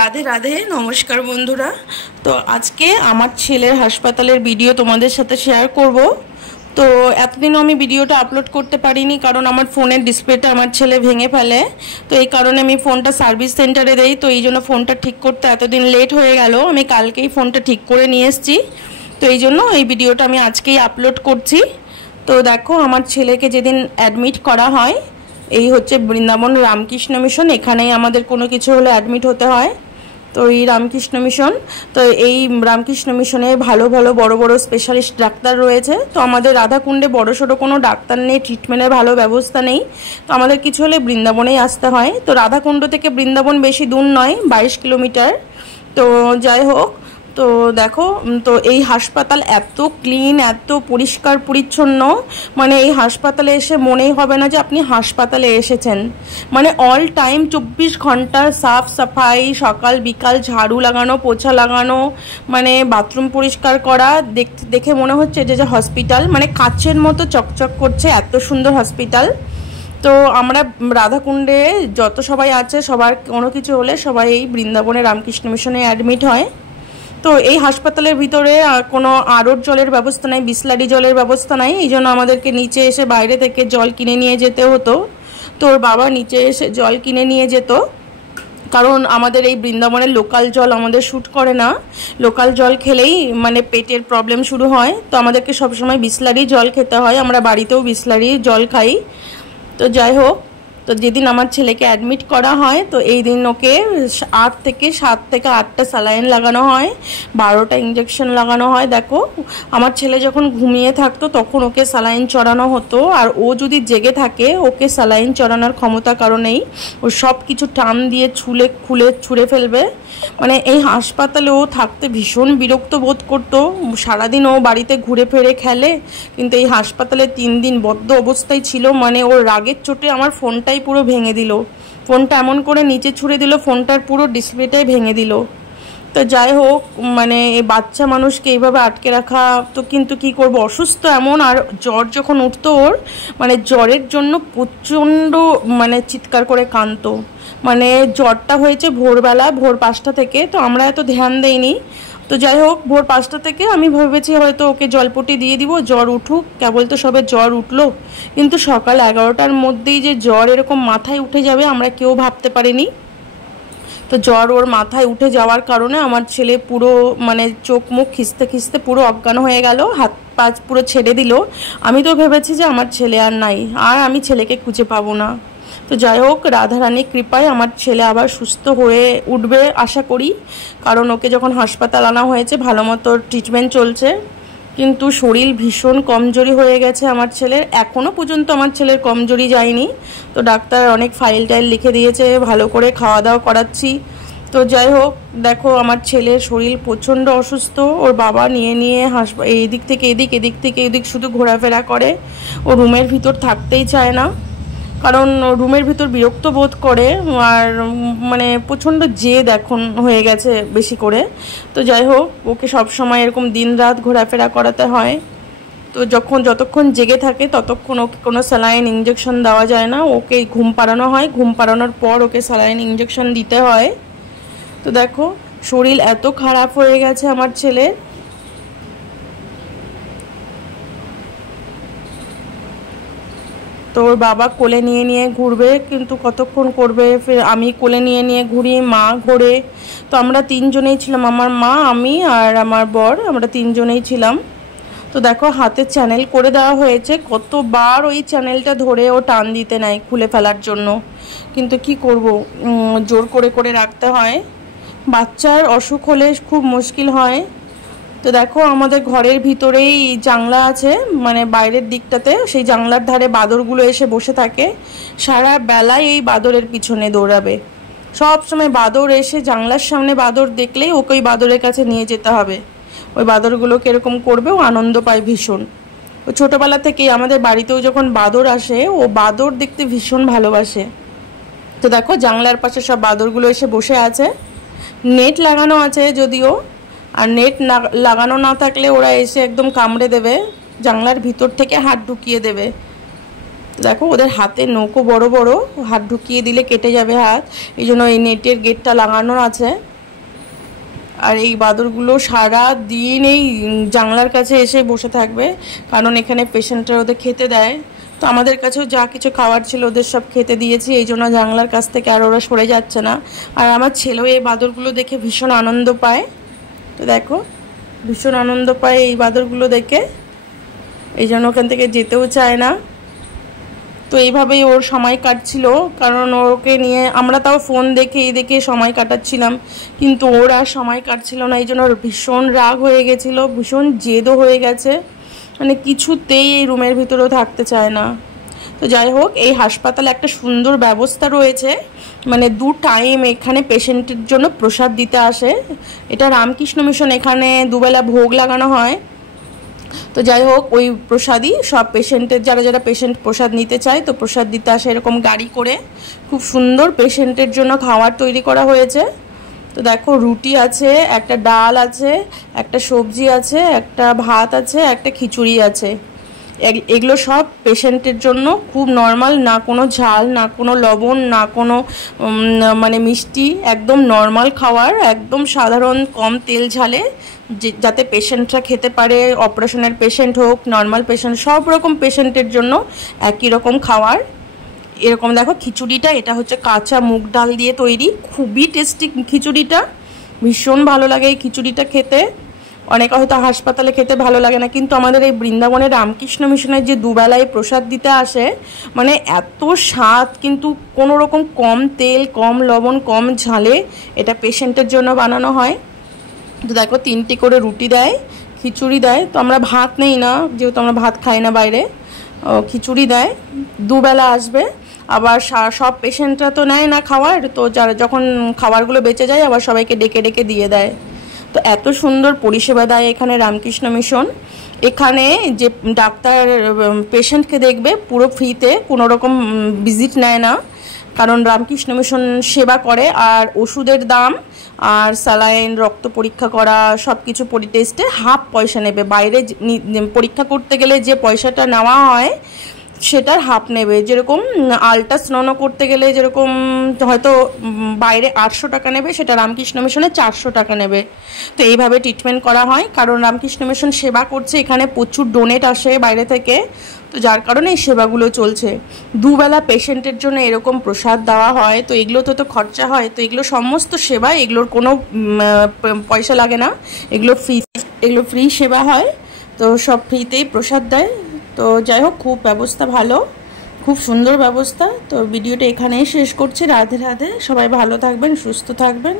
রাধে রাধে, নমস্কার বন্ধুরা। তো আজকে আমার ছেলের হাসপাতালের ভিডিও তোমাদের সাথে শেয়ার করব। তো এতদিনও আমি ভিডিওটা আপলোড করতে পারিনি, কারণ আমার ফোনের ডিসপ্লেটা আমার ছেলে ভেঙে ফেলে। তো এই কারণে আমি ফোনটা সার্ভিস সেন্টারে দেই, তো এই জন্য ফোনটা ঠিক করতে এতদিন লেট হয়ে গেল। আমি কালকেই ফোনটা ঠিক করে নিয়ে এসেছি, তো এই জন্য এই ভিডিওটা আমি আজকেই আপলোড করছি। তো দেখো, আমার ছেলেকে যেদিন অ্যাডমিট করা হয়, এই হচ্ছে বৃন্দাবন রামকৃষ্ণ মিশন। এখানেই আমাদের কোনো কিছু হলে অ্যাডমিট হতে হয়। তো এই রামকৃষ্ণ মিশন, তো এই রামকৃষ্ণ মিশনে ভালো ভালো বড় বড় স্পেশালিস্ট ডাক্তার রয়েছে। তো আমাদের রাধাকুণ্ডে বড়সড় কোনো ডাক্তার নেই, ট্রিটমেন্টের ভালো ব্যবস্থা নেই। তো আমাদের কিছু হলে বৃন্দাবনেই আসতে হয়। তো রাধাকুণ্ড থেকে বৃন্দাবন বেশি দূর নয়, 22 কিলোমিটার। তো যাই হোক, তো দেখো, তো এই হাসপাতাল এত ক্লিন, এত পরিষ্কার পরিচ্ছন্ন, মানে এই হাসপাতালে এসে মনেই হবে না যে আপনি হাসপাতালে এসেছেন। মানে অল টাইম 24 ঘন্টা সাফ সাফাই, সকাল বিকাল ঝাড়ু লাগানো, পোছা লাগানো, মানে বাথরুম পরিষ্কার করা, দেখে মনে হচ্ছে যে হসপিটাল মানে কাচের মতো চকচক করছে, এত সুন্দর হসপিটাল। তো আমরা রাধাকুণ্ডে যত সবাই আছে, সবার কোনো কিছু হলে সবাই এই বৃন্দাবনে রামকৃষ্ণ মিশনে অ্যাডমিট হয়। তো এই হাসপাতালের ভিতরে কোনো আরোর জলের ব্যবস্থা নাই, বিসলারি জলের ব্যবস্থা নাই। এই জন্য আমাদেরকে নিচে এসে বাইরে থেকে জল কিনে নিয়ে যেতে হতো। তো ওর বাবা নিচে এসে জল কিনে নিয়ে যেত, কারণ আমাদের এই বৃন্দাবনের লোকাল জল আমাদের শ্যুট করে না। লোকাল জল খেলেই মানে পেটের প্রবলেম শুরু হয়। তো আমাদেরকে সবসময় বিসলারি জল খেতে হয়, আমরা বাড়িতেও বিসলারি জল খাই। তো যাই হোক, তো যেদিন আমার ছেলেকে অ্যাডমিট করা হয়, তো এই দিন ওকে 7 থেকে 8টা স্যালাইন লাগানো হয়, 12টা ইঞ্জেকশন লাগানো হয়। দেখো, আমার ছেলে যখন ঘুমিয়ে থাকতো তখন ওকে স্যালাইন চড়ানো হতো, আর ও যদি জেগে থাকে ওকে স্যালাইন চড়ানোর ক্ষমতা কারণেই ও সব কিছু টান দিয়ে ছুঁড়ে ফেলবে। মানে এই হাসপাতালে ও থাকতে ভীষণ বিরক্ত বোধ করতো। সারাদিন ও বাড়িতে ঘুরে ফিরে খেলে, কিন্তু এই হাসপাতালে 3 দিন বদ্ধ অবস্থায় ছিল। মানে ওর রাগের চোটে আমার ফোনটাই পুরো ভেঙে দিল। ফোনটা এমন করে নিচে ছুঁড়ে দিল, ফোনটার পুরো ডিসপ্লেটাই ভেঙে দিল। তো যাই হোক, মানে এই বাচ্চা মানুষকে এইভাবে আটকে রাখা, তো কিন্তু কি করব, অসুস্থ এমন। আর জ্বর যখন উঠতো ওর, মানে জ্বরের জন্য প্রচণ্ড মানে চিৎকার করে কাঁদতো। মানে জ্বরটা হয়েছে ভোরবেলা, ভোর 5টা থেকে। তো আমরা এত ধ্যান দেইনি। তো যাই হোক, ভোর 5টা থেকে আমি ভেবেছি হয়তো ওকে জলপটি দিয়ে দিব, জ্বর উঠুক। কেবল তো সবে জ্বর উঠলো, কিন্তু সকাল 11টার মধ্যেই যে জ্বর এরকম মাথায় উঠে যাবে আমরা কেউ ভাবতে পারিনি। তো জ্বর ওর মাথায় উঠে যাওয়ার কারণে আমার ছেলে পুরো মানে চোখ মুখ খিস্তে খিস্তে পুরো অজ্ঞান হয়ে গেল, হাত পা পুরো ছেড়ে দিল। আমি তো ভেবেছি যে আমার ছেলে আর নাই, আর আমি ছেলেকে খুঁজে পাবো না। তো যাই হোক, রাধারানীর কৃপায় আমার ছেলে আবার সুস্থ হয়ে উঠবে আশা করি, কারণ ওকে যখন হাসপাতাল আনা হয়েছে ভালো মতো ট্রিটমেন্ট চলছে। কিন্তু শরীর ভীষণ কমজোরি হয়ে গেছে আমার ছেলের, এখনও পর্যন্ত আমার ছেলের কমজোরি যায়নি। তো ডাক্তার অনেক ফাইল টাইল লিখে দিয়েছে, ভালো করে খাওয়া দাওয়া করাচ্ছি। তো যাই হোক, দেখো আমার ছেলের শরীর প্রচণ্ড অসুস্থ। ওর বাবা নিয়ে নিয়ে এদিক থেকে এদিক, এদিক থেকে এদিক শুধু ঘোরাফেরা করে। ও রুমের ভিতর থাকতেই চায় না, কারণ রুমের ভিতর বিরক্ত বোধ করে। আর মানে প্রচণ্ড জেদ এখন হয়ে গেছে বেশি করে। তো যাই হোক, ওকে সবসময় এরকম দিন রাত ঘোরাফেরা করাতে হয়। তো যতক্ষণ জেগে থাকে ততক্ষণ ওকে কোনো স্যালাইন ইঞ্জেকশন দেওয়া যায় না, ওকে ঘুম পাড়ানো হয়। ঘুম পাড়ানোর পর ওকে স্যালাইন ইঞ্জেকশন দিতে হয়। তো দেখো, শরীর এত খারাপ হয়ে গেছে আমার ছেলের। তো ওর বাবা কোলে নিয়ে নিয়ে ঘুরবে, কিন্তু কতক্ষণ করবে, ফের আমি কোলে নিয়ে নিয়ে ঘুরি, মা ঘোরে। তো আমরা 3জনেই ছিলাম, আমার মা, আমি আর আমার বর, আমরা 3জনেই ছিলাম। তো দেখো, হাতে চ্যানেল করে দেওয়া হয়েছে, কতবার ওই চ্যানেলটা ধরে ও টান দিতে নাই খুলে ফেলার জন্য, কিন্তু কি করব, জোর করে করে রাখতে হয়। বাচ্চার অসুখ হলে খুব মুশকিল হয়। তো দেখো, আমাদের ঘরের ভিতরেই জানলা আছে, মানে বাইরের দিকটাতে, সেই জানলার ধারে বাদরগুলো এসে বসে থাকে। সারা বেলায় এই বাদরের পিছনে দৌড়াবে, সব সময় বাদর এসে জানলার সামনে বাদর দেখলেই ওকে ওই বাদরের কাছে নিয়ে যেতে হবে। ওই বাদরগুলোকে এরকম করবে, ও আনন্দ পায় ভীষণ। ও ছোটোবেলা থেকেই আমাদের বাড়িতেও যখন বাদর আসে, ও বাদর দেখতে ভীষণ ভালোবাসে। তো দেখো, জানলার পাশে সব বাদরগুলো এসে বসে আছে। নেট লাগানো আছে যদিও, আর নেট লাগানো না থাকলে ওরা এসে একদম কামড়ে দেবে, জানলার ভিতর থেকে হাত ঢুকিয়ে দেবে। দেখো ওদের হাতে নৌকো বড় বড়, হাত ঢুকিয়ে দিলে কেটে যাবে হাত, এই জন্য এই নেটের গেটটা লাগানো আছে। আর এই বাদরগুলো সারা দিন এই জানলার কাছে এসে বসে থাকবে, কারণ এখানে পেশেন্টরা ওদের খেতে দেয়। তো আমাদের কাছেও যা কিছু খাওয়ার ছিল ওদের সব খেতে দিয়েছি, এই জন্য জানলার কাছ থেকে আর ওরা সরে যাচ্ছে না। আর আমার ছেলেও এই বাদরগুলো দেখে ভীষণ আনন্দ পায়। তো দেখো ভীষণ আনন্দ পায় এই বাদরগুলো দেখে, এই জন্য ওখান থেকে যেতেও চায় না। তো এইভাবেই ওর সময় কাটছিল, কারণ ওকে নিয়ে আমরা তাও ফোন দেখে দেখে সময় কাটাচ্ছিলাম, কিন্তু ওর আর সময় কাটছিল না। এই জন্য ওর ভীষণ রাগ হয়ে গেছিলো, ভীষণ জেদও হয়ে গেছে, মানে কিছুতেই এই রুমের ভিতরেও থাকতে চায় না। তো যাই হোক, এই হাসপাতালে একটা সুন্দর ব্যবস্থা রয়েছে, মানে 2 টাইম এখানে পেশেন্টের জন্য প্রসাদ দিতে আসে। এটা রামকৃষ্ণ মিশন, এখানে 2 বেলা ভোগ লাগানো হয়। তো যাই হোক, ওই প্রসাদই সব পেশেন্টের, যারা যারা পেশেন্ট প্রসাদ নিতে চায় তো প্রসাদ দিতে আসে এরকম গাড়ি করে। খুব সুন্দর পেশেন্টের জন্য খাবার তৈরি করা হয়েছে। তো দেখো রুটি আছে, একটা ডাল আছে, একটা সবজি আছে, একটা ভাত আছে, একটা খিচুড়ি আছে। এগুলো সব পেশেন্টের জন্য খুব নর্মাল, না কোনো ঝাল, না কোনো লবণ, না কোনো মানে মিষ্টি, একদম নর্মাল খাবার, একদম সাধারণ কম তেল ঝালে, যাতে পেশেন্টরা খেতে পারে। অপারেশনের পেশেন্ট হোক, নর্মাল পেশেন্ট, সব রকম পেশেন্টের জন্য একই রকম খাবার। এরকম দেখো খিচুড়িটা, এটা হচ্ছে কাঁচা মুগ ডাল দিয়ে তৈরি, খুবই টেস্টি খিচুড়িটা, ভীষণ ভালো লাগে এই খিচুড়িটা খেতে। অনেকে হয়তো হাসপাতালে খেতে ভালো লাগে না, কিন্তু আমাদের এই বৃন্দাবনের রামকৃষ্ণ মিশনের যে 2 বেলায় প্রসাদ দিতে আসে, মানে এত স্বাদ, কিন্তু কোনো রকম কম তেল, কম লবণ, কম ঝালে এটা পেশেন্টের জন্য বানানো হয়। তো দেখো 3টি করে রুটি দেয়, খিচুড়ি দেয়। তো আমরা ভাত নেই না, যেহেতু আমরা ভাত খাই না বাইরে, খিচুড়ি দেয়। 2 বেলা আসবে। আবার সব পেশেন্টরা তো নেয় না খাবার, তো যারা যখন খাবারগুলো বেঁচে যায় আবার সবাইকে ডেকে ডেকে দিয়ে দেয়। তো এত সুন্দর পরিষেবা দেয় এখানে রামকৃষ্ণ মিশন। এখানে যে ডাক্তার পেশেন্টকে দেখবে পুরো ফ্রিতে, কোনো রকম ভিজিট নেয় না, কারণ রামকৃষ্ণ মিশন সেবা করে। আর ওষুধের দাম আর স্যালাইন, রক্ত পরীক্ষা করা, সব কিছু টেস্টে হাফ পয়সা নেবে। বাইরে পরীক্ষা করতে গেলে যে পয়সাটা নেওয়া হয় সেটার হাফ নেবে। যেরকম আল্ট্রাসাউন্ড করতে গেলে যেরকম হয়তো বাইরে 800 টাকা নেবে, সেটা রামকৃষ্ণ মিশনে 400 টাকা নেবে। তো এইভাবে ট্রিটমেন্ট করা হয়, কারণ রামকৃষ্ণ মিশন সেবা করছে, এখানে প্রচুর ডোনেট আসে বাইরে থেকে, তো যার কারণে এই সেবাগুলো চলছে। 2 বেলা পেশেন্টের জন্য এরকম প্রসাদ দেওয়া হয়, তো এগুলো তো খরচা হয়। তো এগুলো সমস্ত সেবা, এগুলোর কোনো পয়সা লাগে না, এগুলো ফ্রি সেবা হয়। তো সব ফ্রিতেই প্রসাদ দেয়। তো যাই হোক, খুব ব্যবস্থা ভালো, খুব সুন্দর ব্যবস্থা। তো ভিডিওটা এখানেই শেষ করছি। রাধে রাধে, সবাই ভালো থাকবেন, সুস্থ থাকবেন।